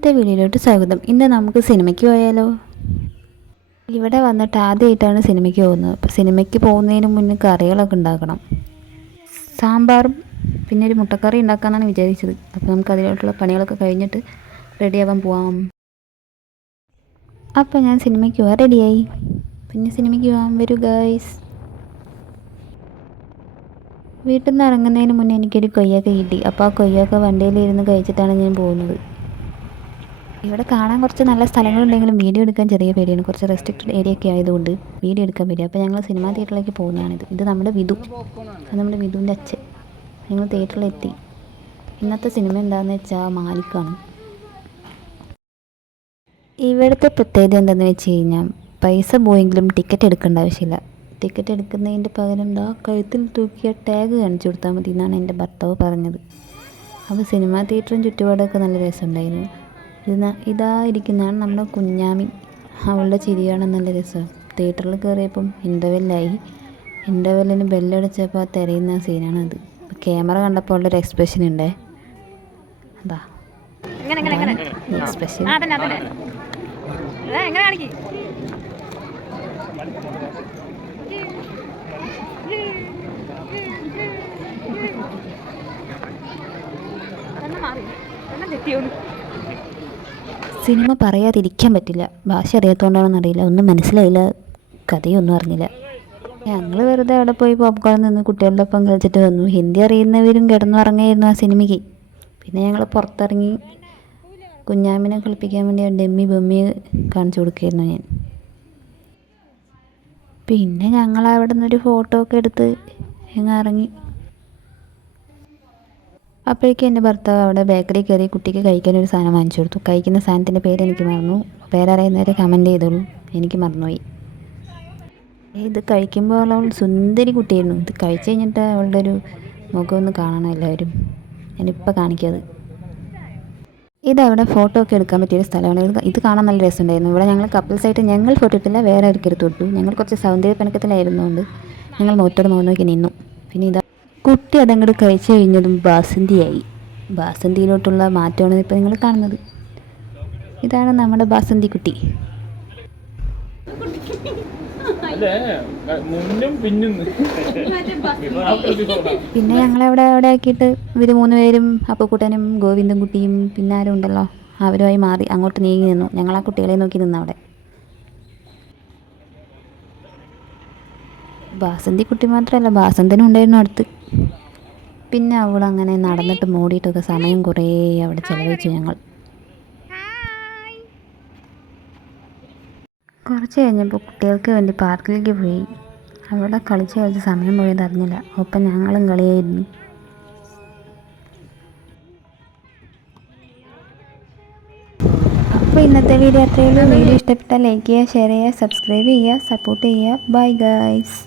ഇന്നത്തെ വീഡിയോയിലോട്ട് സ്വാഗതം. ഇന്ന് നമുക്ക് സിനിമയ്ക്ക് പോയാലോ? ഇവിടെ വന്നിട്ട് ആദ്യമായിട്ടാണ് സിനിമയ്ക്ക് പോകുന്നത്. അപ്പോൾ സിനിമയ്ക്ക് പോകുന്നതിന് മുന്നേ കറികളൊക്കെ ഉണ്ടാക്കണം. സാമ്പാറും പിന്നെ ഒരു മുട്ടക്കറി ഉണ്ടാക്കാമെന്നാണ് വിചാരിച്ചത്. അപ്പോൾ നമുക്ക് അതിലോട്ടുള്ള പണികളൊക്കെ കഴിഞ്ഞിട്ട് റെഡിയാവാൻ പോവാം. അപ്പോൾ ഞാൻ സിനിമയ്ക്ക് പോകാൻ റെഡിയായി. പിന്നെ സിനിമയ്ക്ക് പോകാൻ വരൂ ഗൈസ് വീട്ടിൽ നിന്ന് ഇറങ്ങുന്നതിന് മുന്നേ എനിക്കൊരു കൊയ്യൊക്കെ കിട്ടി. അപ്പോൾ ആ കൊയ്യൊക്കെ വണ്ടിയിലിരുന്ന് കഴിച്ചിട്ടാണ് ഞാൻ പോകുന്നത്. ഇവിടെ കാണാൻ കുറച്ച് നല്ല സ്ഥലങ്ങളുണ്ടെങ്കിലും വീഡിയോ എടുക്കാൻ ചെറിയ പേടിയാണ്. കുറച്ച് റെസ്ട്രിക്റ്റഡ് ഏരിയ ഒക്കെ ആയതുകൊണ്ട് വീഡിയോ എടുക്കാൻ പേടി അപ്പോൾ ഞങ്ങൾ സിനിമാ തിയേറ്ററിലേക്ക് പോകുന്നതാണിത്. ഇത് നമ്മുടെ വിധു. നമ്മുടെ വിധുവിന്റെ അച്ഛൻ. ഞങ്ങൾ തിയേറ്ററിലെത്തി ഇന്നത്തെ സിനിമ എന്താണെന്ന് വെച്ചാൽ മാലിക്കാണ്. ഇവിടുത്തെ പ്രത്യേകത എന്താണെന്ന് വെച്ച് കഴിഞ്ഞാൽ പൈസ പോയെങ്കിലും ടിക്കറ്റ് എടുക്കേണ്ട ആവശ്യമില്ല. ടിക്കറ്റ് എടുക്കുന്നതിന്റെ പകരം എന്താ കഴുത്തിൽ തൂക്കിയ ടാഗ് കാണിച്ചു കൊടുത്താൽ മതി എന്നാണ് എന്റെ ഭർത്താവ് പറഞ്ഞത്. അപ്പോൾ സിനിമാ തിയേറ്ററും ചുറ്റുപാടൊക്കെ നല്ല രസമുണ്ടായിരുന്നു. ഇത് ഇതാ ഇരിക്കുന്നതാണ് നമ്മുടെ കുഞ്ഞാമി. അവളുടെ ചിരിയാണ് നല്ല രസം. തിയേറ്ററിൽ കയറിയപ്പം ഇന്റർവെല്ലായി ഇന്റർവെല്ലിന് ബെല്ലടിച്ചപ്പോൾ തിരയുന്ന അത്. ക്യാമറ കണ്ടപ്പോൾ ഉള്ളൊരു എക്സ്പ്രഷൻ ഉണ്ടേ അതാ. എക്സ്പ്രഷൻ കാണിക്കും? സിനിമ പറയാതിരിക്കാൻ പറ്റില്ല. ഭാഷ അറിയാത്തതുകൊണ്ടാണെന്ന് അറിയില്ല. ഒന്നും മനസ്സിലായില്ല. കഥയൊന്നും അറിഞ്ഞില്ല. ഞങ്ങൾ വെറുതെ അവിടെ പോയി പോപ്കോൺ നിന്ന് കുട്ടികളുടെ ഒപ്പം കളിച്ചിട്ട് വന്നു. ഹിന്ദി അറിയുന്നവരും കിടന്നുറങ്ങായിരുന്നു ആ സിനിമയ്ക്ക്. പിന്നെ ഞങ്ങൾ പുറത്തിറങ്ങി കുഞ്ഞാമിനെ കളിപ്പിക്കാൻ വേണ്ടി ഡെമ്മി ബമ്മി കാണിച്ചു കൊടുക്കുകയായിരുന്നു ഞാൻ. പിന്നെ ഞങ്ങൾ അവിടെ നിന്നൊരു ഫോട്ടോ ഒക്കെ എടുത്ത് ഇറങ്ങി. അപ്പോഴേക്കും എന്റെ ഭർത്താവ് അവിടെ ബേക്കറി കയറി കുട്ടിക്ക് കഴിക്കാൻ ഒരു സാധനം വാങ്ങിച്ചു കൊടുത്തു. കഴിക്കുന്ന സാധനത്തിന്റെ പേര് എനിക്ക് മറന്നു. പേരറിയുന്നവരെ കമന്റ് ചെയ്തോളൂ. എനിക്ക് മറന്നുപോയി. ഇത് കഴിക്കുമ്പോൾ അവൾ സുന്ദരി കുട്ടിയായിരുന്നു. ഇത് കഴിച്ചു കഴിഞ്ഞിട്ട് അവളുടെ ഒരു മുഖമൊന്ന് കാണണം എല്ലാവരും. ഞാനിപ്പോൾ കാണിക്കാത് അവിടെ ഫോട്ടോ ഒക്കെ എടുക്കാൻ പറ്റിയൊരു സ്ഥലമാണ്. ഇത് ഇത് കാണാൻ നല്ല രസമുണ്ടായിരുന്നു. ഇവിടെ ഞങ്ങൾ കപ്പിൾസായിട്ട് ഞങ്ങൾ ഫോട്ടോ ഇട്ടില്ല വേറെ അവർക്ക് എടുത്തു ഞങ്ങൾ കുറച്ച് സൗന്ദര്യ പിണക്കത്തിലായിരുന്നുകൊണ്ട് ഞങ്ങൾ മുഖത്തോട് മുഖം നോക്കി നിന്നു. പിന്നെ ഇതാ കുട്ടി അതങ്ങോട്ട് കഴിച്ചു കഴിഞ്ഞതും ബാസന്തിയായി. ബാസന്തിയിലോട്ടുള്ള മാറ്റമാണ് ഇപ്പോൾ നിങ്ങൾ കാണുന്നത്. ഇതാണ് നമ്മുടെ ബാസന്തി കുട്ടി. പിന്നും. ഞങ്ങളവിടെ അവിടെ ആക്കിയിട്ട് ഇവർ മൂന്ന് പേരും അപ്പുക്കുട്ടനും ഗോവിന്ദൻ കുട്ടിയും പിന്നെ ആരും ഉണ്ടല്ലോ അവരുമായി മാറി അങ്ങോട്ട് നീങ്ങി നിന്നു. ഞങ്ങൾ ആ കുട്ടികളെ നോക്കി നിന്നു അവിടെ. ബാസന്തി കുട്ടി മാത്രമല്ല ബാസന്തനും ഉണ്ടായിരുന്നു അടുത്ത്. പിന്നെ അവൾ അങ്ങനെ നടന്നിട്ട് മൂടിയിട്ടൊക്കെ സമയം കുറേ അവിടെ ചിലവഴിച്ചു ഞങ്ങൾ. കുറച്ച് കഴിഞ്ഞപ്പോൾ കുട്ടികൾക്ക് വേണ്ടി പാർക്കിലേക്ക് പോയി. അവിടെ കളിച്ച് കളിച്ച് സമയം പോയത് അറിഞ്ഞില്ല. ഒപ്പം ഞങ്ങളും കളിയായിരുന്നു. അപ്പോൾ ഇന്നത്തെ വീഡിയോ അത്രയുള്ളൂ വീഡിയോ ഇഷ്ടപ്പെട്ടാൽ ലൈക്ക് ചെയ്യുക ഷെയർ ചെയ്യുക സബ്സ്ക്രൈബ് ചെയ്യുക. സപ്പോർട്ട് ചെയ്യുക ബൈ ഗൈസ്